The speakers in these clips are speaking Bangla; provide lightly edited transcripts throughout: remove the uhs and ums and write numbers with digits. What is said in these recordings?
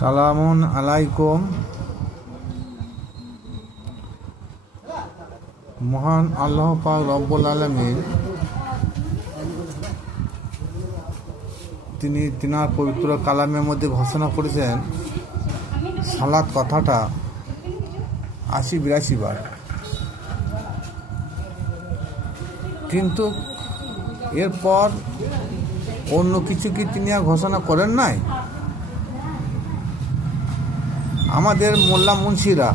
সালামুন আলাইকুম। মহান আল্লাহ পাক রব্বুল আলামিন তিনি তিনার পবিত্র কালামের মধ্যে ঘোষণা করেছেন সালাত কথাটা ৮০-৮২ বার, কিন্তু এরপর অন্য কিছু কি তিনি আর ঘোষণা করেন নাই? আমাদের মোল্লা মুন্সিরা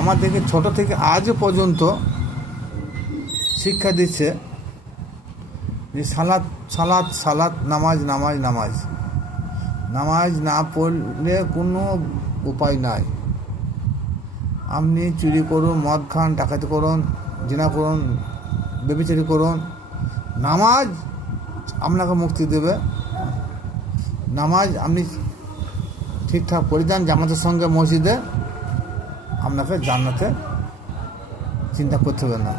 আমাদেরকে ছোট থেকে আজ পর্যন্ত শিক্ষা দিচ্ছে যে সালাত সালাত সালাত, নামাজ নামাজ নামাজ। নামাজ না পড়লে কোনো উপায় নাই। আপনি চুরি করুন, মদ খান, ডাকাতি করুন, জিনা করুন, ব্যভিচারী করুন, নামাজ আপনাকে মুক্তি দেবে। নামাজ আপনি ঠিকঠাক পড়ে যান জামাতের সঙ্গে মসজিদে, আপনাকে জান্নাতে চিন্তা করতে হবে না।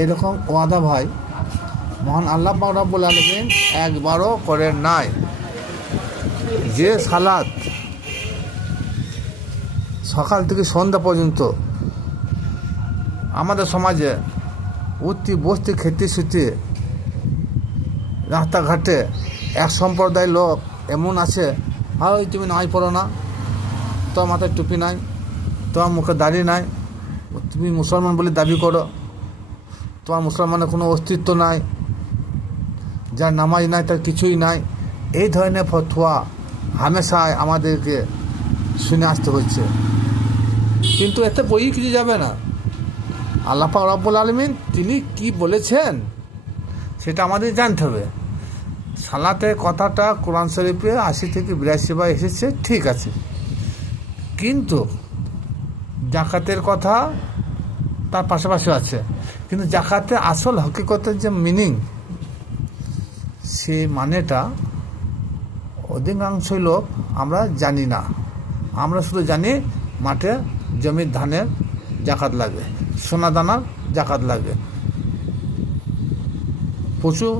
এরকম ওয়াদা ভাই মহান আল্লাহ পাক রব্বুল আলামিন একবারও করেন নাই। যে সালাত সকাল থেকে সন্ধ্যা পর্যন্ত আমাদের সমাজে উঠতি বসতি খেতে শুতে রাস্তাঘাটে এক সম্প্রদায়ের লোক এমন আছে, ওই তুমি নামাজ পড়ো না, তোমার মাথায় টুপি নাই, তোমার মুখে দাড়ি নাই, তুমি মুসলমান বলে দাবি করো, তোমার মুসলমানের কোনো অস্তিত্ব নাই, যার নামাজ নাই তার কিছুই নাই। এই ধরনের ফতোয়া হামেশাই আমাদেরকে শুনে আসতে হচ্ছে, কিন্তু এতে বই কিছু যাবে না। আল্লাহ পাক রব্বুল আলামিন তিনি কি বলেছেন সেটা আমাদের জানতে হবে। সালাতের কথাটা কোরআন শরীফে ৮০-৮২ বার এসেছে, ঠিক আছে, কিন্তু জাকাতের কথা তার পাশাপাশি আছে। কিন্তু জাকাতে আসল হকিকতের যে মিনিং, সেই মানেটা অধিকাংশ লোক আমরা জানি না। আমরা শুধু জানি মাঠে জমির ধানের জাকাত লাগে, সোনা দানার জাকাত লাগে, পশু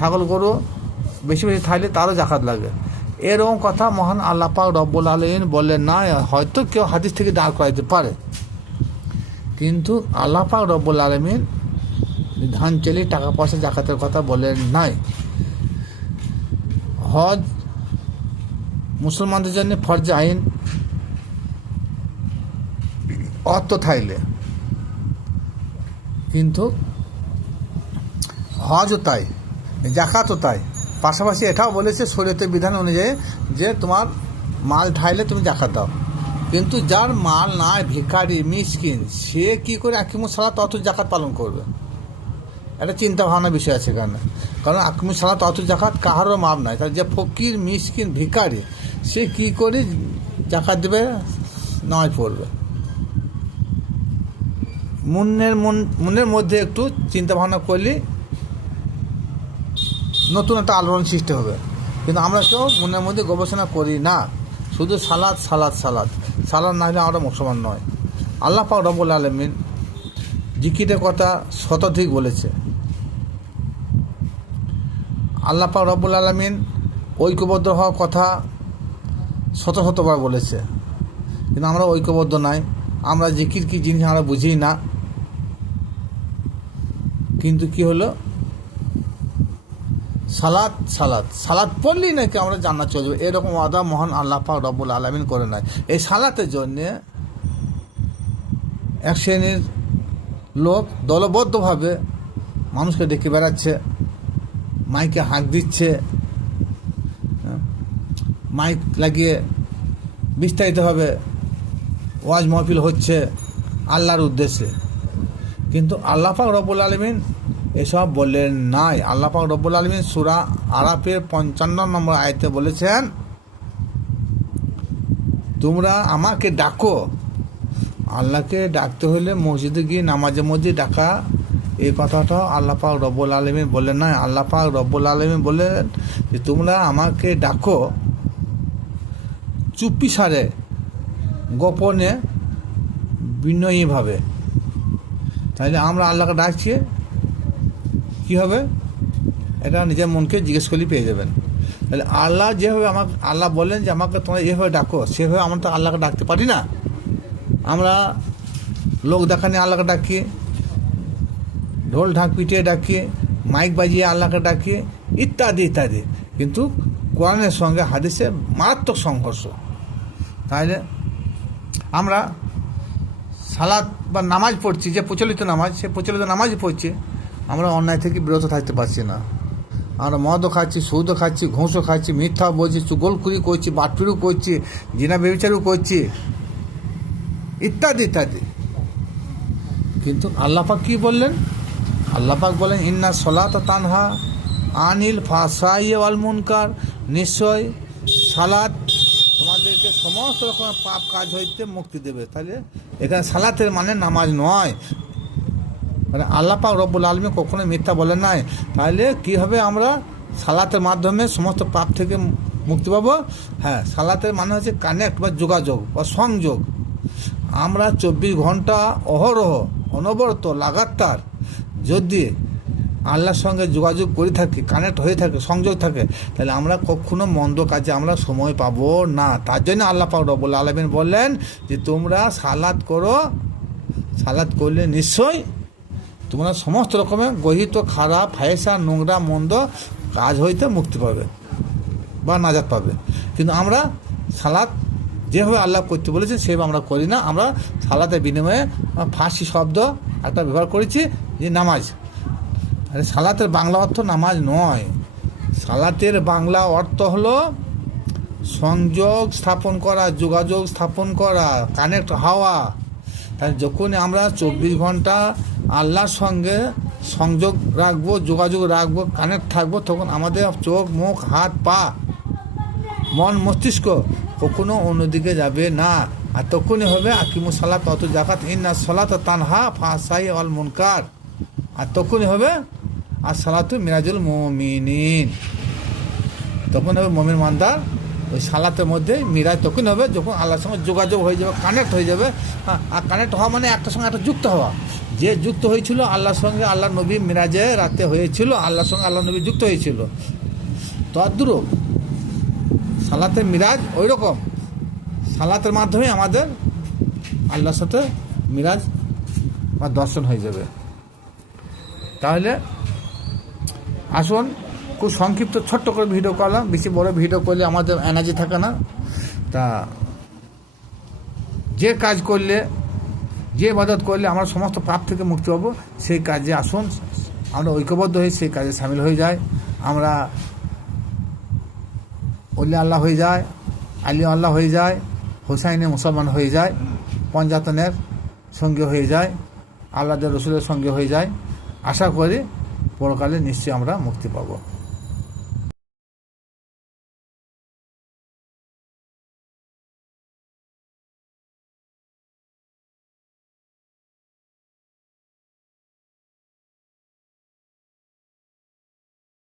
ছাগল গরু বেশি বেশি থাকলে তারও জাকাত লাগে। এরকম কথা মহান আল্লাহ পাক রব্বুল আলামিন বলেন না। হয়তো কেউ হাদিস থেকে দাঁড় করাইতে পারে, কিন্তু আল্লাহ পাক রব্বুল আলামিন ধান চেলি টাকা পয়সা জাকাতের কথা বলেন নাই। হজ মুসলমানদের জন্য ফরজে আইন, অর্থ থাইলে, কিন্তু হজও তাই, জাকাতও তাই। পাশাপাশি এটাও বলেছে শরীয়তের বিধান অনুযায়ী যে তোমার মাল ঠাইলে তুমি জাকাত দাও। কিন্তু যার মাল নাই, ভিখারি মিসকিন, সে কি করে আকিমুস সালাত অত জাকাত পালন করবে? একটা চিন্তা ভাবনার বিষয় আছে এখানে। কারণ আকিমুস সালাত অত জাকাত কাহারও মাপ নাই। তার যে ফকির মিসকিন ভিখারি, সে কি করে জাকাত দেবে, নামাজ পড়বে? মনের মধ্যে একটু চিন্তা ভাবনা করলে নতুন একটা আলোড়ন সৃষ্টি হবে। কিন্তু আমরা কেউ মনের মধ্যে গবেষণা করি না, শুধু সালাদ সালাদ সালাদ সালাদ না হলে আমরা মুসলমান নয়। আল্লাহ পাক রব্বুল আলামিন জিকিরের কথা শতাধিক বলেছে। আল্লাহ পাক রব্বুল আলামিন ঐক্যবদ্ধ হওয়ার কথা শতবার বলেছে, কিন্তু আমরা ঐক্যবদ্ধ নাই। আমরা জিকির কি জিনিস আমরা বুঝি না। কিন্তু কি হলো, সালাত সালাত সালাত পড়লেই নাকি আমরা জান্নাত চলে যাবে, এরকম ওয়াদা মহান আল্লাহ পাক রব্বুল আলামিন করে নাই। এই সালাতের জন্যে এক শ্রেণীর লোক দলবদ্ধভাবে মানুষকে ডেকে বেড়াচ্ছে, মাইকে হাঁক দিচ্ছে, মাইক লাগিয়ে বিস্তারিতভাবে ওয়াজ মাহফিল হচ্ছে আল্লাহর উদ্দেশ্যে। কিন্তু আল্লাহ পাক রব্বুল আলামিন এসব বললেন নাই। আল্লাহ পাক রব্বুল আলামিন সূরা আরাফের ৫৫ নম্বর আয়াতে বলেছেন, তোমরা আমাকে ডাকো। আল্লাহকে ডাকতে হলে মসজিদে গিয়ে নামাজের মধ্যে ডাকা, এই কথাটা আল্লাহ পাক রব্বুল আলামিন বললেন নাই। আল্লাহ পাক রব্বুল আলামিন বললেন যে তোমরা আমাকে ডাকো চুপি সারে, গোপনে, বিনয়ীভাবে। তাহলে আমরা আল্লাহকে ডাকছি, কী হবে? এটা নিজের মনকে জিজ্ঞেস করলেই পেয়ে যাবেন। তাহলে আল্লাহ যেভাবে আমাকে আল্লাহ বললেন যে আমাকে তোমরা এভাবে ডাকো, সেভাবে আমরা তো আল্লাহকে ডাকতে পারি না। আমরা লোক দেখানি আল্লাহকে ডাকি, ঢোল ঢাক পিটিয়ে ডাকি, মাইক বাজিয়ে আল্লাহকে ডাকি, ইত্যাদি ইত্যাদি। কিন্তু কোরআনের সঙ্গে হাদিসের মারাত্মক সংঘর্ষ। তাহলে আমরা সালাত বা নামাজ পড়ছি, যে প্রচলিত নামাজ, সে প্রচলিত নামাজই পড়ছি, আমরা অন্যায় থেকে বিরত থাকতে পারছি না। আমরা মদও খাচ্ছি, সুদও খাচ্ছি, ঘুষও খাচ্ছি, মিথ্যা বলছি, চুগলখুরি করছি, বাটফিরও করছি, জিনা ব্যভিচারও করছি, ইত্যাদি ইত্যাদি। কিন্তু আল্লাহ পাক কী বললেন? আল্লাহ পাক বলেন ইন্না সলাতা তানহা আনিল ফাহশাই ওয়াল মুনকার, নিশ্চয় সালাত তোমাদেরকে সমস্ত রকমের পাপ কাজ হইতে মুক্তি দেবে। তাহলে এখানে সালাতের মানে নামাজ নয়, মানে আল্লাহ পাক রব্বুল আলামিন কখনো মিথ্যা বলেন নাই। তাহলে কীভাবে আমরা সালাতের মাধ্যমে সমস্ত পাপ থেকে মুক্তি পাবো? হ্যাঁ, সালাতের মানে হচ্ছে কানেক্ট বা যোগাযোগ বা সংযোগ। আমরা 24 ঘন্টা অহরহ অনবরত লাগাতার যদি আল্লাহর সঙ্গে যোগাযোগ করে থাকি, কানেক্ট হয়ে থাকে, সংযোগ থাকে, তাহলে আমরা কখনো মন্দ কাজে আমরা সময় পাবো না। তার জন্য আল্লাহ পাক রব্বুল আলামিন বললেন যে তোমরা সালাত করো, সালাত করলে নিশ্চয় তোমরা সমস্ত রকমের গহিত খারাপ ফায়সা নোংরা মন্দ কাজ হইতে মুক্তি পাবে বা নাজাত পাবে। কিন্তু আমরা সালাত যেভাবে আল্লাহ করতে বলেছেন সেভাবে আমরা করি না। আমরা সালাতের বিনিময়ে ফার্সি শব্দ একটা ব্যবহার করেছি যে নামাজ। আরে সালাতের বাংলা অর্থ নামাজ নয়। সালাতের বাংলা অর্থ হলো সংযোগ স্থাপন করা, যোগাযোগ স্থাপন করা, কানেক্ট হওয়া। তাই যখন আমরা 24 ঘন্টা আল্লাহর সঙ্গে সংযোগ রাখবো, যোগাযোগ রাখবো, কানেক্ট থাকবো, তখন আমাদের চোখ, মুখ, হাত, পা, মন, মস্তিষ্ক কখনো অন্যদিকে যাবে না। আর তখনই হবে আকিমুস সালাত অত জাকাত ইন্না সালাতা তানহা ফাহশাই ওয়াল মুনকার। আর তখনই হবে আর সালাতু মিরাজুল মুমিনিন। তখন হবে মুমিন মানদার ওই সালাতের মধ্যে মিরাজ তখন হবে যখন আল্লাহর সঙ্গে যোগাযোগ হয়ে যাবে, কানেক্ট হয়ে যাবে। হ্যাঁ, আর কানেক্ট হওয়া মানে একটার সঙ্গে একটা যুক্ত হওয়া। যে যুক্ত হয়েছিল আল্লাহর সঙ্গে, আল্লাহ নবী মিরাজে রাতে হয়েছিল, আল্লাহর সঙ্গে আল্লাহ নবী যুক্ত হয়েছিল, তদ্রূপ সালাতে মিরাজ ওই রকম। সালাতের মাধ্যমে আমাদের আল্লাহর সাথে মিরাজ বা দর্শন হয়ে যাবে। তাহলে আসুন, খুব সংক্ষিপ্ত ছোট্ট করে ভিডিও করলাম, বেশি বড় ভিডিও করলে আমাদের এনার্জি থাকে না। তা যে কাজ করলে, যে ইবাদত করলে আমরা সমস্ত পাপ থেকে মুক্তি পাবো, সেই কাজে আসুন আমরা ঐক্যবদ্ধ হয়ে সেই কাজে সামিল হয়ে যাই। আমরা ওলি আল্লাহ হয়ে যায়, আলী আল্লাহ হয়ে যায়, হোসাইনে মুসলমান হয়ে যায়, পঞ্জাতনের সঙ্গে হয়ে যায়, আল্লাহ রসুলের সঙ্গে হয়ে যায়। আশা করি পরকালে নিশ্চয়ই আমরা মুক্তি পাবো।